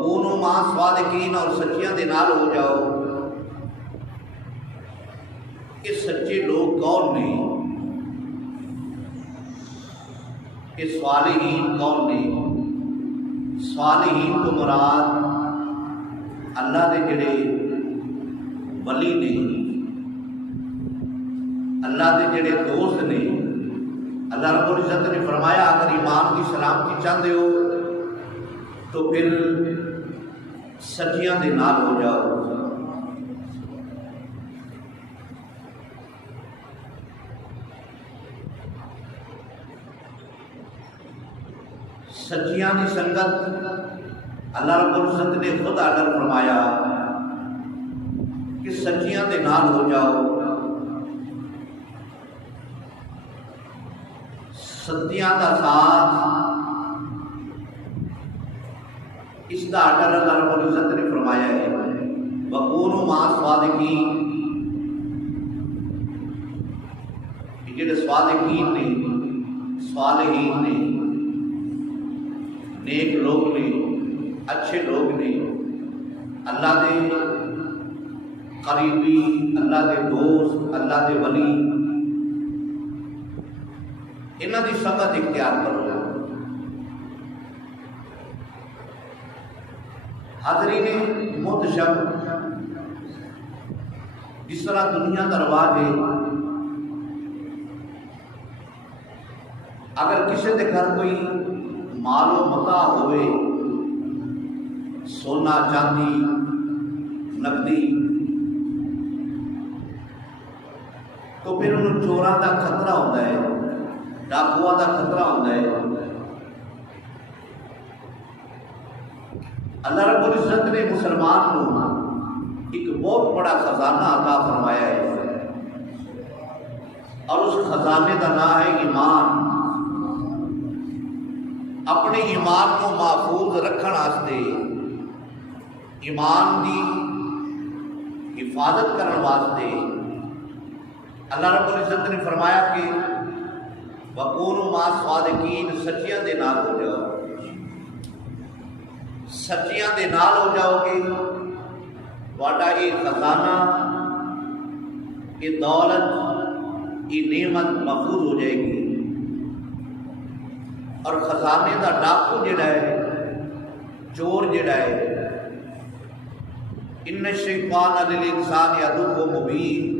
وَكُونُوا مَعَ الصَّادِقِينَ، اور سچیاں دے نال ہو جاؤ۔ کہ سچے لوگ کون نے، کہ صالحین کون نے؟ صالحین تو مراد اللہ دے جڑے ولی نے، اللہ دے جڑے دوست نے۔ اللہ رب العزت نے فرمایا اگر ایمان کی سلامتی چاہتے ہو تو پھر سچیاں دے نال ہو جاؤ۔ سچیاں دی سنگت اللہ رب العزت نے خود آرڈر فرمایا کہ سچیاں دے نال ہو جاؤ۔ ستیاں دا ساتھ اس دا آرڈر اللہ رب العزت نے فرمایا ہے وَكُونُوا مَعَ الصَّادِقِينَ۔ کہ جڑے صادقین نے، صالحین نے، نیک لوگ نے، اچھے لوگ نے، اللہ دے قریبی، اللہ دے دوست، اللہ دے ولی، انہاں دی سنگت اختیار کرو۔ حاضرین محتشم، جس طرح دنیا کا رواج ہے، اگر کسی کے گھر کوئی مال و متاع ہوئے، سونا چاندی نقدی، تو پھر انہوں چوراں کا خطرہ ہوتا ہے، ڈاکواں کا خطرہ ہوتا ہے۔ اللہ رب العزت نے مسلمان کو ایک بہت بڑا خزانہ عطا فرمایا ہے، اور اس خزانے کا نام ہے ایمان۔ اپنے ایمان کو محفوظ رکھنے واسطے، ایمان دی حفاظت کرنے واسطے اللہ رب العزت نے فرمایا کہ وَكُونُوا مَعَ الصَّادِقِينَ، سچیاں دے نال ہو جاؤ۔ سچیاں دے نال ہو جاؤ گے، تہاڈا یہ خزانہ، یہ دولت، یہ نعمت محفوظ ہو جائے گی۔ اور خزانے دا ڈاکو جڑا ہے، چور جڑا ہے، ان الشیطان للانسان عدو مبین،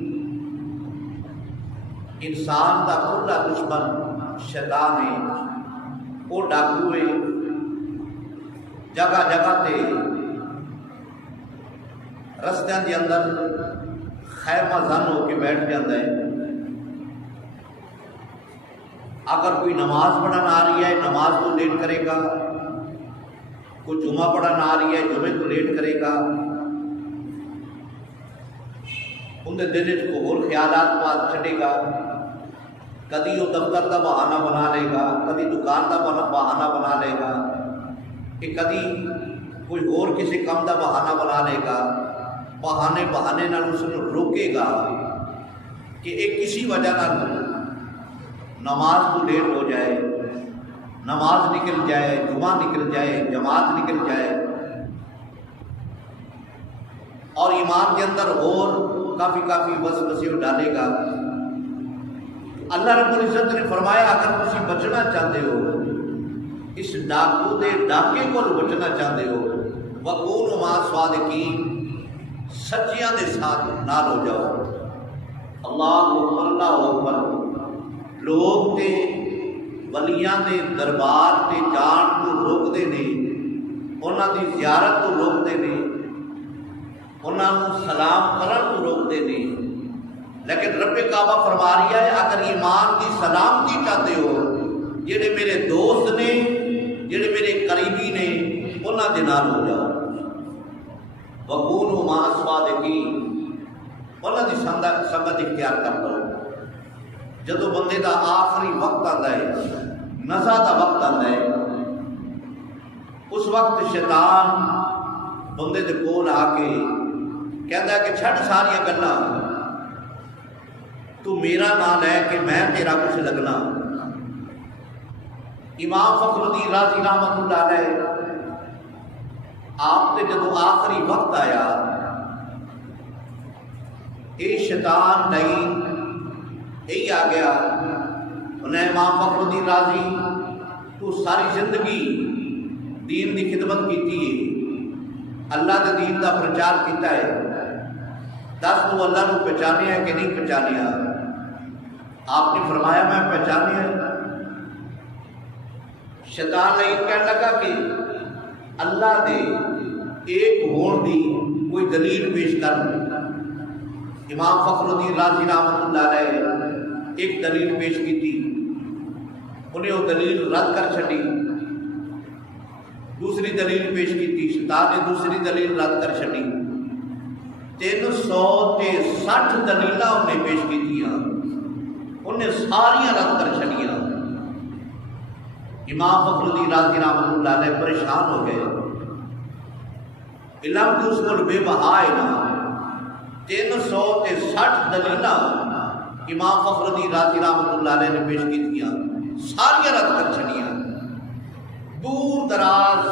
انسان دا کھلا دشمن شیطان ہے، وہ ڈاکو ہے، جگہ جگہ تے رستیاں دے اندر خیمہ زن ہو کے بیٹھ جاتا ہے۔ اگر کوئی نماز پڑھنا آ رہی ہے، نماز تو لیٹ کرے گا، کوئی جمعہ پڑھنا آ رہی ہے، جمعے تو لیٹ کرے گا، اندر دل کو اور خیالات پاس چھڑے گا، کدی وہ دفتر کا بہانہ بنا لے گا، کدی دکان کا بہانہ بنا لے گا، کہ کدی کوئی اور کسی کام کا بہانہ بنا لے گا، بہانے نال اس نے روکے گا کہ ایک کسی وجہ نال نماز تو لیٹ ہو جائے، نماز نکل جائے، جمعہ نکل جائے، جماعت نکل جائے، اور ایمان کے اندر اور کافی وسوسے ڈالے گا۔ اللہ رب العزت نے فرمایا اگر تسی بچنا چاہتے ہو، اس ڈاکو دے ڈاکے کو بچنا چاہتے ہو، وَكُونُوا مَعَ الصَّادِقِينَ، سچیاں دے ساتھ نال ہو جاؤ۔ اللہ اکبر، اللہ اکبر۔ لوگ تے ولیاں دے دربار تے جان تو روک دے نے، انہاں دی زیارت تو روک دے نے، انہاں نوں سلام کرن تو روک دے نے، لیکن رب کعبہ فرما رہی ہے اگر ایمان کی سلامتی چاہتے ہو، جڑے میرے دوست نے، جڑے میرے قریبی نے، انہاں دے نال ہو جاؤ۔ وَكُونُوا مَعَ الصَّادِقِينَ، انہاں دی سنگت اختیار کر لو۔ جدو بندے دا آخری وقت آتا ہے، نزا دا وقت آتا ہے، اس وقت شیطان بندے دے کول آ کے کہتا ہے کہ چھڑ ساریاں گلاں، تو میرا نام لے کہ میں تیرا کچھ لگنا۔ امام فخر الدین رازی رحمۃ اللہ علیہ آپ تے جدو آخری وقت آیا یہ شیطان نہیں یہی آ گیا انہیں امام فخر الدین رازی تو ساری زندگی دین دی خدمت کیتی ہے، اللہ دے دین دا پرچار کیتا ہے، دس تو اللہ نو پہچانیا ہے کہ نہیں پہچانیا؟ آپ نے فرمایا میں پہچانیا ہے۔ شیطان نے کہنے لگا کہ اللہ دے ایک ہون دی کوئی دلیل پیش کر۔ امام فخر الدین رازی رحمۃ اللہ علیہ ایک دلیل پیش کی تھی، انہیں وہ دلیل رد کر چھڑی، دوسری دلیل پیش کی تھی، شیطان نے دوسری دلیل رد کر چھڑی، 360 دلیل انہیں پیش کی تھی، انہیں ساریاں رد کر چھڑیاں۔ امام فخر الدین رازی رحمۃ اللہ علیہ پریشان ہو گئے، علم تو اس کو بے بہا ہے نا، 360 دلیل امام فخر الدین رازی رحمۃ اللہ علیہ نے پیش کی تھیاں، ساریاں رد کر چھڑیاں۔ دور دراز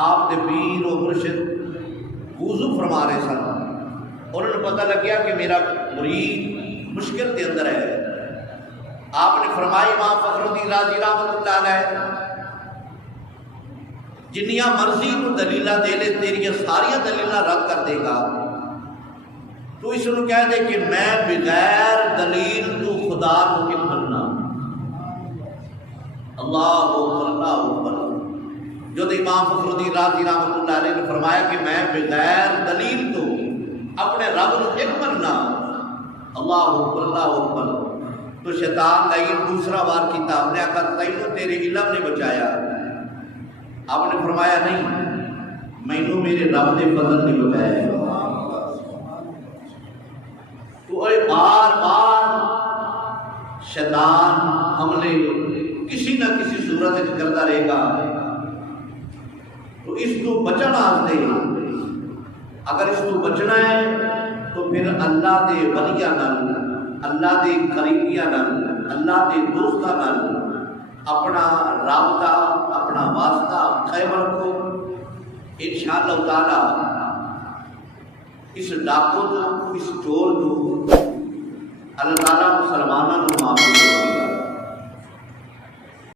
آپ دے پیر و مرشد وضو فرما رہے سن، انہوں نے پتہ لگ گیا کہ میرا مرید مشکل کے اندر ہے۔ آپ نے فرمایا امام فخر الدین رازی رحمۃ اللہ علیہ جنیاں مرضی تو دلیلہ دے لے، تیری ساریاں دلیلہ رد کر دے گا، تو اس نے کہہ دے کہ میں بغیر دلیل تو خدا کو کیوں مننا۔ اللہ اکبر اللہ اکبر۔ جو امام فخر الدین رازی رحمۃ اللہ علیہ نے فرمایا کہ میں بغیر دلیل تو اپنے رب کو کیوں مننا، اللہ اکبر اللہ اکبر، تو شیطان نے دوسرا وار کیتا، ہم نے آخا تینوں تیرے علم نے بچایا، آپ نے فرمایا نہیں، مینوں میرے رب نے فضل نے بچایا۔ تو بار بار شیطان حملے کسی نہ کسی صورت کرتا رہے گا، تو اس کو بچنا آتے، اگر اس کو بچنا ہے تو پھر اللہ دے ولیاں نال، اللہ دے قریبیاں نال، اللہ دے دوستاں نال اپنا رابطہ اپنا واسطہ قائم رکھو، انشاءاللہ تعالی اس ڈاکو تو اس چور کو اللہ تعالیٰ مسلمانوں